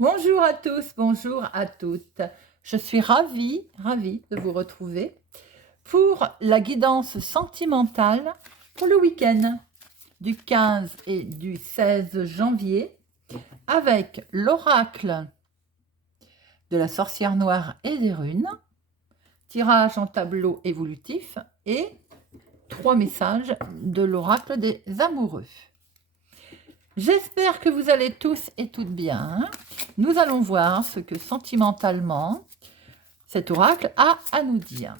Bonjour à tous, bonjour à toutes. Je suis ravie de vous retrouver pour la guidance sentimentale pour le week-end du 15 et du 16 janvier avec l'oracle de la sorcière noire et des runes, tirage en tableau évolutif et 3 messages de l'oracle des amoureux. J'espère que vous allez tous et toutes bien. Nous allons voir ce que sentimentalement cet oracle a à nous dire.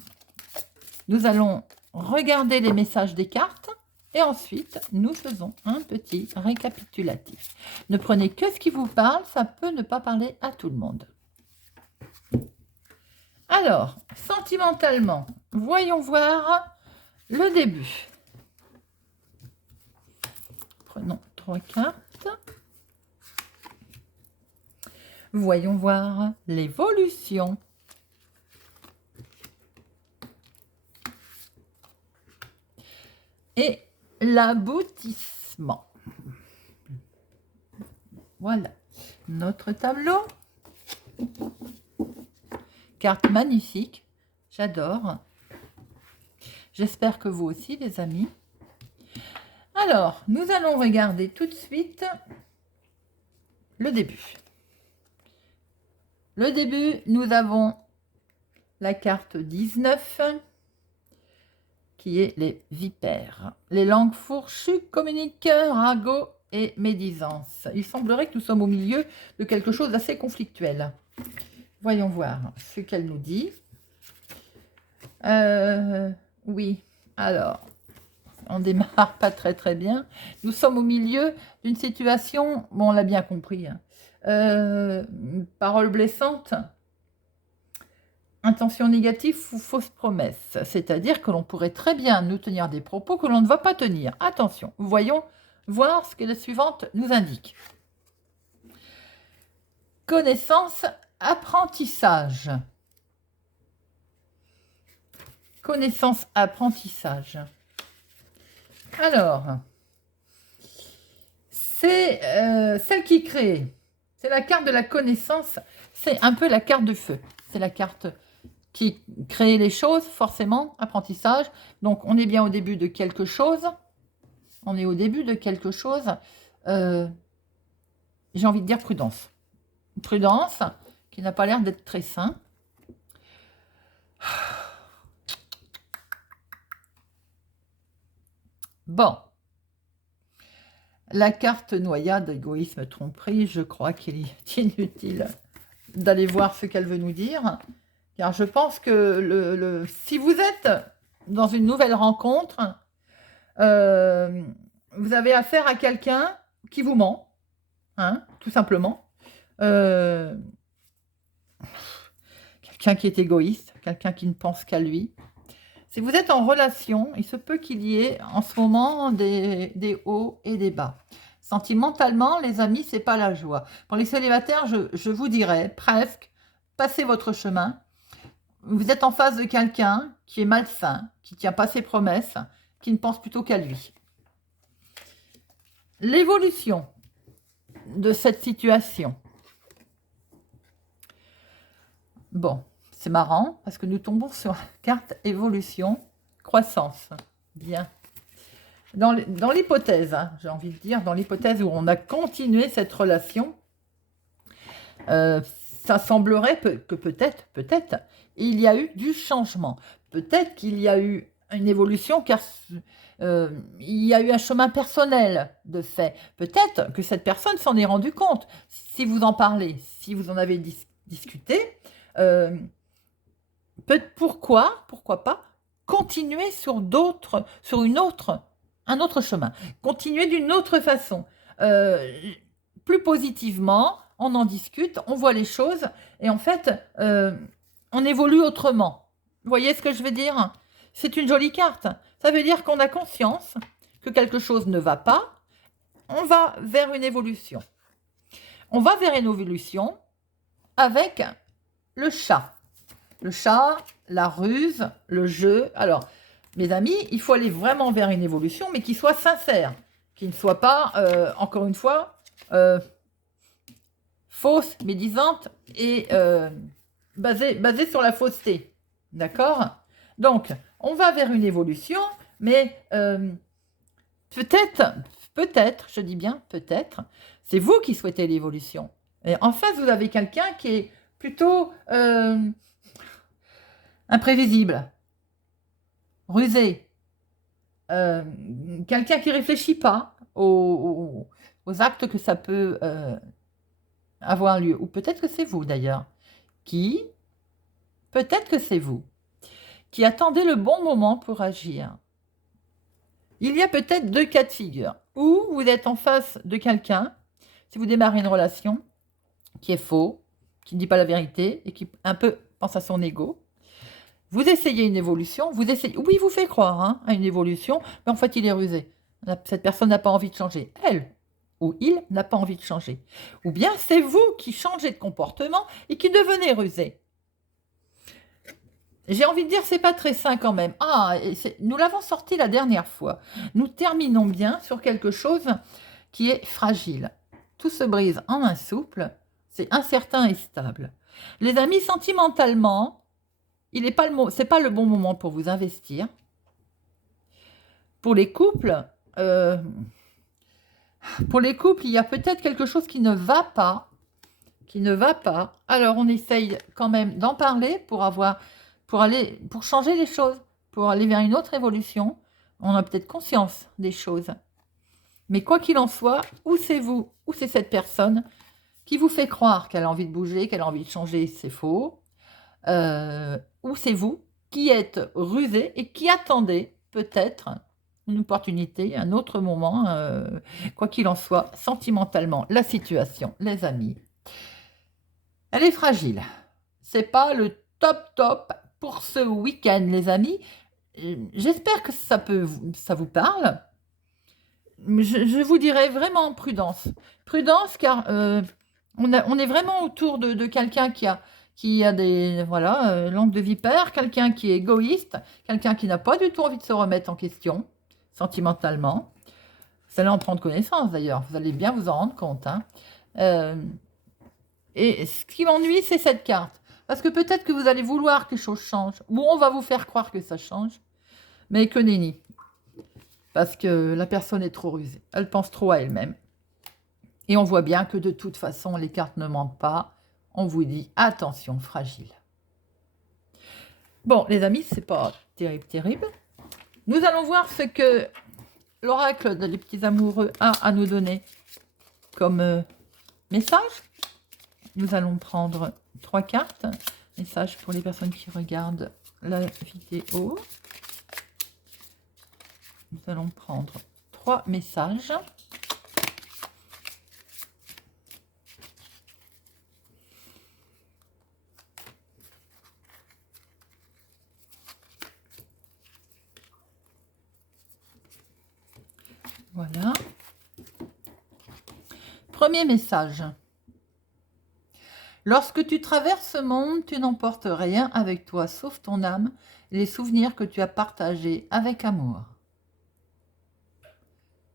Nous allons regarder les messages des cartes et ensuite nous faisons un petit récapitulatif. Ne prenez que ce qui vous parle, ça peut ne pas parler à tout le monde. Alors, sentimentalement, voyons voir le début. Prenons 3 cartes. Voyons voir l'évolution. Et l'aboutissement. Voilà notre tableau. Carte magnifique, j'adore. J'espère que vous aussi, les amis. Alors, nous allons regarder tout de suite le début. Le début, nous avons la carte 19, qui est les vipères. Les langues fourchues communiquent ragot et médisance. Il semblerait que nous sommes au milieu de quelque chose d'assez conflictuel. Voyons voir ce qu'elle nous dit. Oui, alors, on démarre pas très bien. Nous sommes au milieu d'une situation, bon, on l'a bien compris, hein, parole blessante, intention négative ou fausse promesse. C'est-à-dire que l'on pourrait très bien nous tenir des propos que l'on ne va pas tenir. Attention, voyons voir ce que la suivante nous indique. Connaissance, apprentissage. Connaissance, apprentissage. Alors, c'est celle qui crée. C'est la carte de la connaissance. C'est un peu la carte de feu. C'est la carte qui crée les choses, forcément, apprentissage. Donc, on est bien au début de quelque chose. On est au début de quelque chose. J'ai envie de dire prudence. Prudence, qui n'a pas l'air d'être très sain. Bon. La carte noyade, égoïsme, tromperie, je crois qu'il est inutile d'aller voir ce qu'elle veut nous dire. Car je pense que si vous êtes dans une nouvelle rencontre, vous avez affaire à quelqu'un qui vous ment, hein, tout simplement. Quelqu'un qui est égoïste, quelqu'un qui ne pense qu'à lui. Si vous êtes en relation, il se peut qu'il y ait en ce moment des hauts et des bas. Sentimentalement, les amis, c'est pas la joie. Pour les célibataires, je vous dirais presque, passez votre chemin. Vous êtes en face de quelqu'un qui est malsain, qui ne tient pas ses promesses, qui ne pense plutôt qu'à lui. L'évolution de cette situation. Bon, c'est marrant parce que nous tombons sur la carte évolution, croissance. Bien. Dans l'hypothèse, hein, j'ai envie de dire, dans l'hypothèse où on a continué cette relation, ça semblerait que peut-être, il y a eu du changement. Peut-être qu'il y a eu une évolution car il y a eu un chemin personnel de fait. Peut-être que cette personne s'en est rendue compte. Si vous en parlez, si vous en avez discuté, pourquoi pas continuer sur un autre chemin, continuer d'une autre façon, plus positivement, on en discute, on voit les choses et en fait, on évolue autrement. Vous voyez ce que je veux dire? C'est une jolie carte. Ça veut dire qu'on a conscience que quelque chose ne va pas, on va vers une évolution. On va vers une évolution avec le chat. Le chat, la ruse, le jeu. Alors, mes amis, il faut aller vraiment vers une évolution, mais qui soit sincère, qui ne soit pas, encore une fois, fausse, médisante et basée sur la fausseté. D'accord? Donc, on va vers une évolution, mais peut-être, je dis bien peut-être, c'est vous qui souhaitez l'évolution. Et en face, vous avez quelqu'un qui est plutôt imprévisible, rusé, quelqu'un qui réfléchit pas aux actes que ça peut avoir lieu. Ou peut-être que c'est vous d'ailleurs, peut-être que c'est vous, qui attendez le bon moment pour agir. Il y a peut-être 2 cas de figure. Ou vous êtes en face de quelqu'un, si vous démarrez une relation, qui est faux, qui ne dit pas la vérité et qui un peu pense à son ego. Vous essayez une évolution, oui, il vous fait croire à une évolution, mais en fait, il est rusé. Cette personne n'a pas envie de changer. Elle ou il n'a pas envie de changer. Ou bien c'est vous qui changez de comportement et qui devenez rusé. J'ai envie de dire, c'est pas très sain quand même. Nous l'avons sorti la dernière fois. Nous terminons bien sur quelque chose qui est fragile. Tout se brise en un souffle. C'est incertain et stable. Les amis, sentimentalement, c'est pas le bon moment pour vous investir. Pour les couples, il y a peut-être quelque chose qui ne va pas. Alors, on essaye quand même d'en parler pour changer les choses, pour aller vers une autre évolution. On a peut-être conscience des choses. Mais quoi qu'il en soit, ou c'est vous, ou c'est cette personne qui vous fait croire qu'elle a envie de bouger, qu'elle a envie de changer, c'est faux. Ou c'est vous qui êtes rusé et qui attendez peut-être une opportunité, un autre moment, quoi qu'il en soit, sentimentalement, la situation, les amis, elle est fragile. C'est pas le top pour ce week-end, les amis. J'espère que ça vous parle. Je vous dirais vraiment prudence. Prudence, car on est vraiment autour de quelqu'un qui a des langues de vipère, quelqu'un qui est égoïste, quelqu'un qui n'a pas du tout envie de se remettre en question, sentimentalement. Vous allez en prendre connaissance d'ailleurs, vous allez bien vous en rendre compte. Et ce qui m'ennuie, c'est cette carte. Parce que peut-être que vous allez vouloir que les choses changent, ou on va vous faire croire que ça change, mais que nenni. Parce que la personne est trop rusée, elle pense trop à elle-même. Et on voit bien que de toute façon, les cartes ne mentent pas. On vous dit, attention, fragile. Bon, les amis, c'est pas terrible. Nous allons voir ce que l'oracle des petits amoureux a à nous donner comme message. Nous allons prendre 3 cartes. Message pour les personnes qui regardent la vidéo. Nous allons prendre 3 messages. Voilà. Premier message. Lorsque tu traverses ce monde, tu n'emportes rien avec toi, sauf ton âme et les souvenirs que tu as partagés avec amour.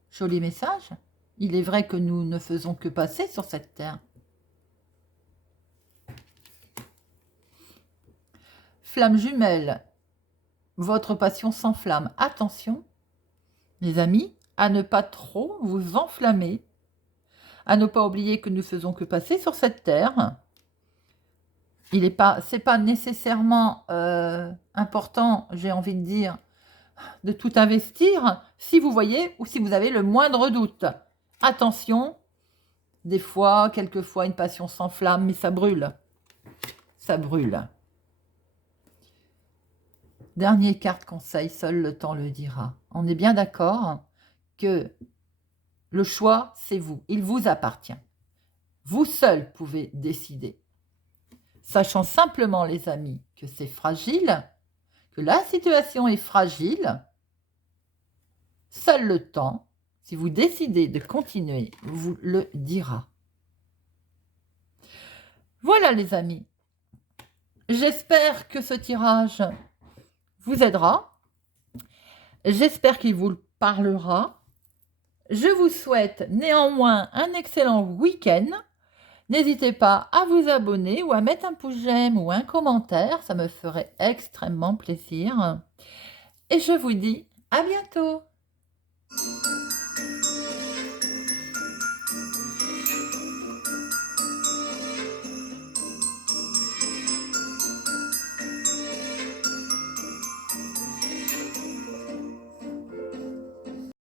Joli message. Il est vrai que nous ne faisons que passer sur cette terre. Flamme jumelle. Votre passion s'enflamme. Attention, les amis, à ne pas trop vous enflammer, à ne pas oublier que nous faisons que passer sur cette terre. C'est pas nécessairement important, j'ai envie de dire, de tout investir si vous voyez ou si vous avez le moindre doute. Attention, des fois, quelquefois, une passion s'enflamme, mais ça brûle. Ça brûle. Dernier carte conseil, seul le temps le dira. On est bien d'accord que le choix, c'est vous. Il vous appartient. Vous seul pouvez décider. Sachant simplement, les amis, que c'est fragile, que la situation est fragile, seul le temps, si vous décidez de continuer, vous le dira. Voilà, les amis. J'espère que ce tirage vous aidera. J'espère qu'il vous parlera. Je vous souhaite néanmoins un excellent week-end. N'hésitez pas à vous abonner ou à mettre un pouce j'aime ou un commentaire, ça me ferait extrêmement plaisir. Et je vous dis à bientôt.